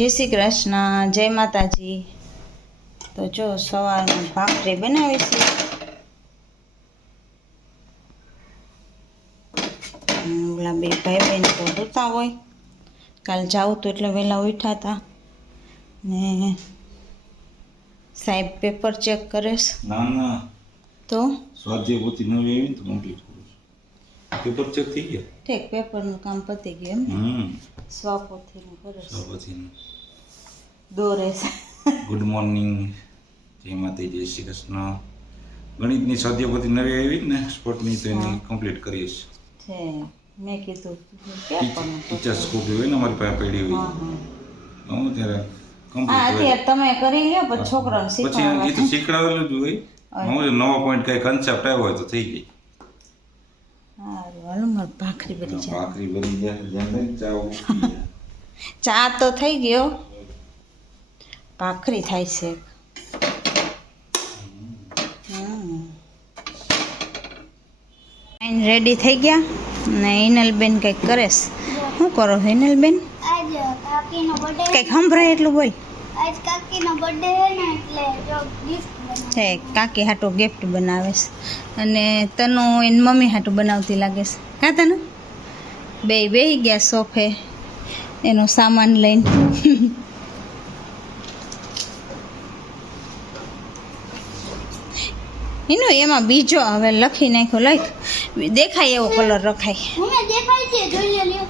જય શ્રી કૃષ્ણ, જય માતાજી। તો જો સવારમાં ભાખરી બનાવી છે। ઓલા બે ભાઈ બહેન તો સૂતા હોય, કાલ જાવું તો એટલે વહેલા ઉઠ્યા હતા ને સાહેબ પેપર ચેક કરે છે। ના ના તો સ્વાધ્યાય પોથી નવી આવી ને તો કમ્પ્લીટ કરું છું। પેપર ચેક થઈ ગયા? ઠીક, પેપરનું કામ પતી ગયું એમ ને? સ્વપોથીનું કરે છે, સ્વાપોથીનું દોરે છે। ગુડ મોર્નિંગ, જય માતાજી, જય શ્રી કૃષ્ણ। ગણિતની સ્વાધ્યાય પોથી નવી આવી ને સ્પોર્ટની તો એની કમ્પ્લીટ કરીશ છે। મેં કીધું પેપરનું ટીચર્સ કોપી હોય ને અમારી પાસે પડી હોય હું ત્યારે હા, અત્યારે તમે કરી લ્યો પછી છોકરાને પછી શીખવાડવા કીધું શીખડાવેલું જ હોય। હું નવો પોઈન્ટ કઈ કન્સેપ્ટ આવ્યો હોય તો થઈ ગઈ। સારું, હાલો મારે ભાખરી બની જાય। ભાખરી બની જાય, ચા તો થઈ ગયો, ભાખરી થાય છે। રેડી થઈ ગયા ને હિનલબેન કંઈક કરે છે। શું કરો છો હિનલબેન? આજ કાકીનો બર્થડે કંઈક સંભળાય એટલું બોલ। આજ કાકીનો બર્થડે હે ને એટલે જો ગિફ્ટ બનાવી છે કાકી હાટું ગિફ્ટ બનાવે છે અને તનુ એની મમ્મી હાટું બનાવતી લાગે છે। હા તનુ બે બેહી ગયા સોફે એનો સામાન લઈને। એનું એમાં બીજો હવે લખી નાખ્યો, લખ દેખાય એવો કલર રખાય। મને દેખાય છે, જોઈ લ્યો।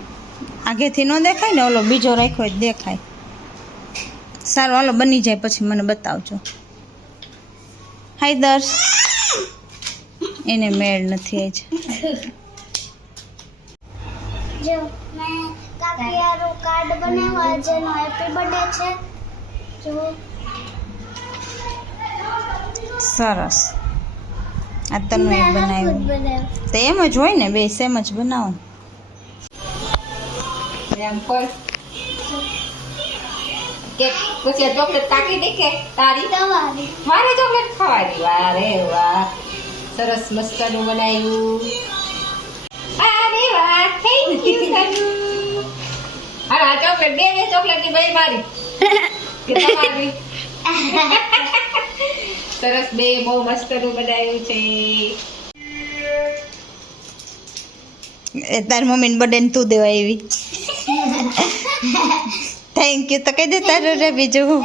આગેથી ન દેખાય ને, ઓલો બીજો રાખ્યો જ દેખાય। સારું હાલો બની જાય પછી મને બતાવજો। હાય દર્શ, એને મેળ નથી આજ। જો મેં કાકી હારું કાર્ડ બનાવ્યા જેનો હેપી બર્થડે છે। જો સરસ, આ તને મેં હારું જ બનાવ્યું બનાવ્યું। તો એમ જ હોય ને, બે સેમ જ બનાવો એમ કોઈ કેક પછી ચોકલેટ કાકી દે કે તારી તમારી મારે ચોકલેટ ખાવાની। વાહ રે વાહ, સરસ મસ્તનું બનાવ્યું। અરે વાહ, થેન્ક યુ તનુ। હા આ ચોકલેટ બે ચોકલેટ ની બે મારી કે તમારી? સરસ, બે બહુ મસ્તનું બનાવ્યું છે। એ તાર મમ્મીને બર્થડે ને તું દેવા આવી? થેન્ક યુ તો કહી દે તારું રે બીજું હું।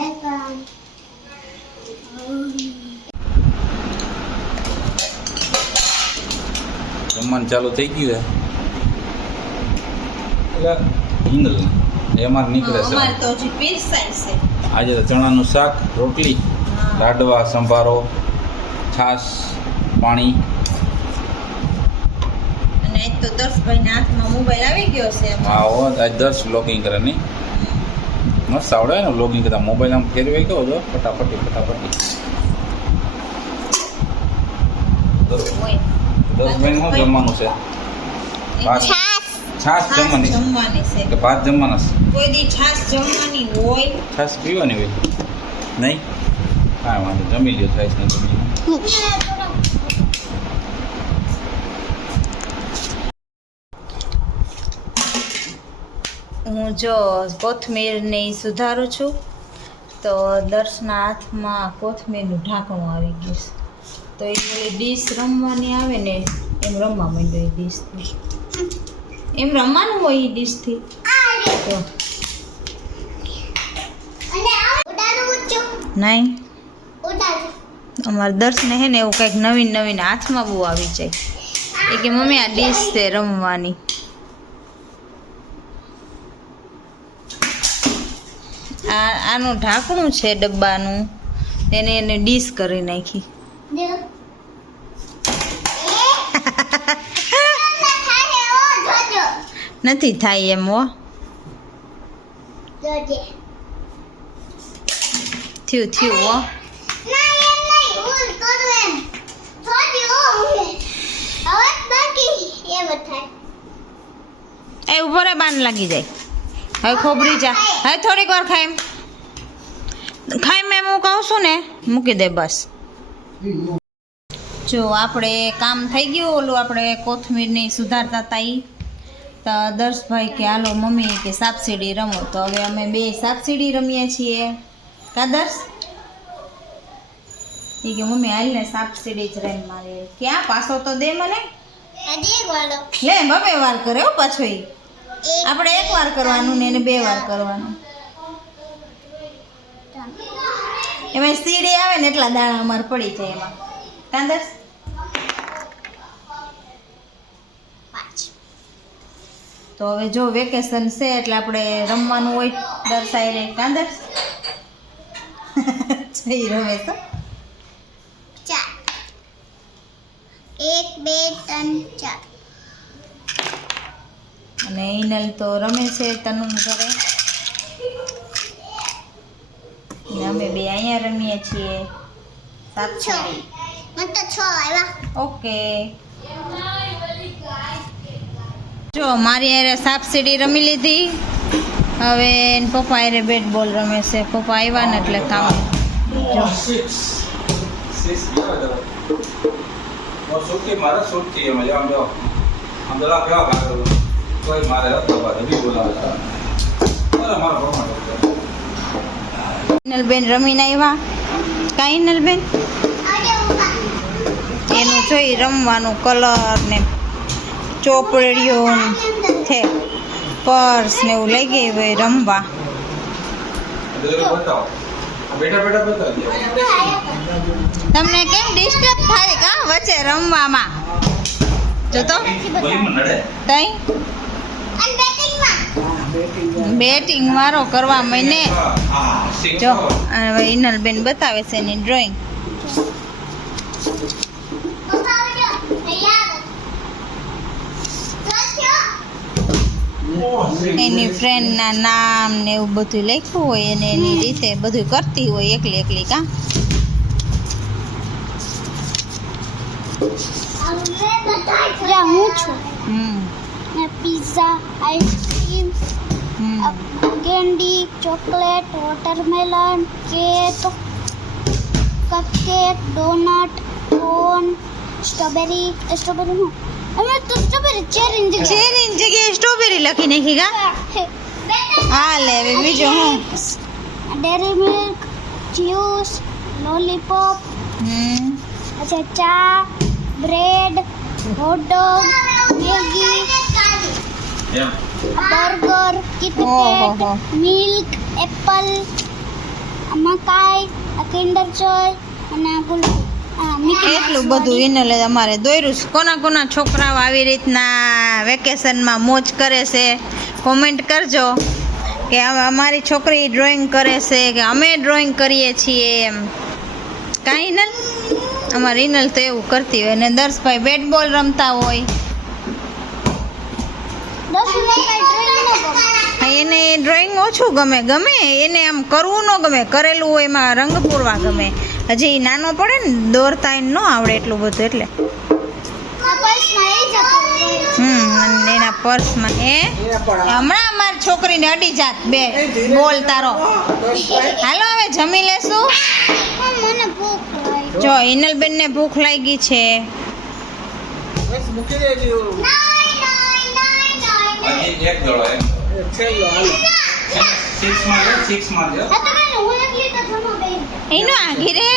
જમવાનું ચાલુ થઈ ગયું છે એટલે હિંગલ એમાં નીકળે છે। અમારે તો હજી પીરસાય છે। આજે તો ચણાનું શાક, રોટલી, લાડવા, સંભારો, છાશ, પાણી। અને આજ તો દર્શભાઈના હાથમાં મોબાઈલ આવી ગયો છે। હા હો, આજ 10 બ્લોગિંગ કરે નહીં મસ્ત આવડે ને બ્લોગિંગ કરતા। મોબાઈલ આમ ફેરવાઈ ગયો છો ફટાફટી હોય દસભાઈ શું જમવાનું છે? ભાત છાશ જમવાની જમવાની છે કે ભાત જમવાના છે? કોઈ દી છાશ જમવાની હોય? છાશ પીવાની હોય નહીં? હા વાંધો, જમી લ્યો છાશ ને જમી હું જો કોથમીરને ઈ સુધારું છું તો દર્શના હાથમાં કોથમીરનું ઢાંકણું આવી ગયું છે। તો એ ઓલી ડીશ રમવાની આવે ને એમ રમવા માંડ્યો એ ડીશથી। એમ રમવાનું હોય એ ડીશથી તો અને આ ઉડાડું છું નહીં। ઉડાડું અમારે દર્શને હે ને એવું કંઈક નવીન નવીન હાથમાં બહુ આવી જાય। એ કે મમ્મી આ ડીશ છે રમવાની। આનું ઢાંકણું છે ડબ્બાનું, એને ડીશ કરી નાખી। જો થાય ઓ જોજો નથી થાય એમ હો, જોજે થયું હો। ના એમ નહીં હું કરું એમ જોજો હવે બાકી એમ થાય। એ ઉપર બાન લાગી જાય। હવે ખોબરી જા, હવે થોડીક વાર ખાઈ મેં હું કહું છું ને મૂકી દે બસ। જો આપણે કામ થઈ ગયું, ઓલું આપણે કોથમીરની સુધારતા હતા એ તો દર્શભાઈ કે હાલો મમ્મી કે સાપસીડી રમો, તો હવે અમે બે સાપસીડી રમીએ છીએ. કા દર્શ? એ કે મમ્મી હાલને સાપસીડી જ રમ મારે. ક્યાં પાછો તો દે મને. હજી એક વાળો. લે બબે વાર કરે હો પાછો ઈ. આપણે એક વાર કરવાનું ને એને બે વાર કરવાનું. એમાં સીડી આવે ને એટલા દાણા અમારે પડી જાય એમાં. કાંદર્સ? તો હવે જો વેકેશન છે એટલે આપણે રમવાનું હોય દર્શાઈ રે. કાંદર્સ? જઈ રમે તો 4 1 2 3 4. અને ઈનલ તો રમે છે તનુન ઘરે. અને અમે બે અહીંયા રમીએ છીએ સાપસીડી. મને તો 6 આવ્યા. ઓકે. જો મારી હારે સાપસીડી રમી લીધી. હવે એન પપ્પા હારે બેટ બોલ રમે છે. પપ્પા આવ્યા ને એટલે કામ. જો ઈનલબેન રમીને આવ્યા. કા ઈનલબેન? એનું જોઈ રમવાનું કલર ને ચોપડીઓ છે, પર્સ ને એવું લઈ ગઈ હોય રમવા. તમને કેમ ડિસ્ટર્બ થાય કા વચ્ચે રમવામાં? જો તો તઈ બેટિંગ વાળો કરવા મહિને. જો હવે ઈનલબેન બતાવે છે એની ડ્રોઈંગ. એની ફ્રેન્ડના નામ ને એવું બધું લખ્યું હોય અને એની રીતે બધું કરતી હોય એકલી એકલી. કા હું છું હમ ને pizza, ice cream, candy, chocolate, watermelon, cake, cupcake, donut, cone, strawberry હું અમે તો સ્ટ્રોબેરી ચેરીની જગ્યાએ સ્ટ્રોબેરી લખી નાખી. કા હા લે હવે બીજું હું ડેરી મિલ્ક, જ્યુસ, લોલીપોપ, अच्छा ચા, bread, hot dog, Maggi, burger, KitKat, milk, Apple, મકાઈ, કિન્ડર જોય અને એટલું બધું ઈનલે અમારે દોર્યું છે. કોના કોના છોકરાઓ આવી રીતના વેકેશનમાં મોજ કરે છે કોમેન્ટ કરજો કે અમારી છોકરી ડ્રોઈંગ કરે છે કે અમે ડ્રોઈંગ કરીએ છીએ એમ. કાંઈ ઈનલ? અમારે ઈનલ તો એવું કરતી હોય ને દર્શભાઈ બેટ બોલ રમતા હોય. એને ડ્રોઈંગ ઓછું ગમે. એને આમ કરવું ન ગમે, કરેલું હોય એમાં રંગ પૂરવા ગમે. હજી નાનો પડે ને દોરતા ન આવડે એટલું બધું એટલે. અને એના પર્સમાં હમણાં અમારી છોકરીને અડી જાત બે બોલ તારો. હાલો હવે જમી લેશું. મને ભૂખ લાગી. જો ઈનલબેનને ભૂખ લાગી છે. એનો આગી રે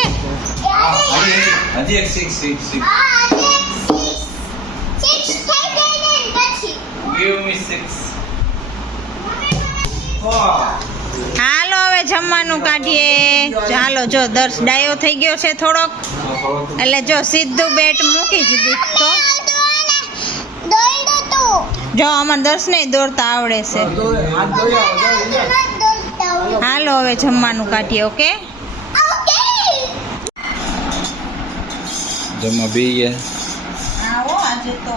હાલો હવે જમવાનું કાઢીએ. ચાલો જો દર્શ ડાયો થઈ ગયો છે થોડોક, એટલે જો સીધું બેટ મૂકી દીધું. તો જો અમારે દર્શને દોડતા આવડે છે. હાલો હવે જમવાનું કાઢીએ. ઓકે જમવા બે ગયા. આવો આજે તો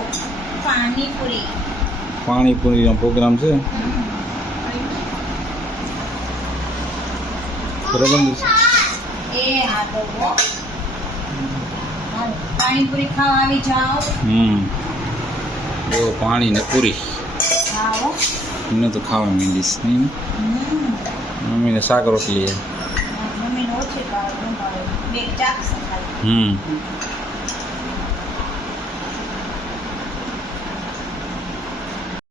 પાણીપુરી પાણીપુરીનો પ્રોગ્રામ છે. બરાબર એ હા તો પાણીપુરી ખાવા આવી જાઓ. પાણી ને પૂરી આવો એને તો ખાવા માંડીશ નહીં. મમ્મીને શાક રોટલી. મમ્મીને ઓછી ભાવે, બે ચાખશે ખાલી.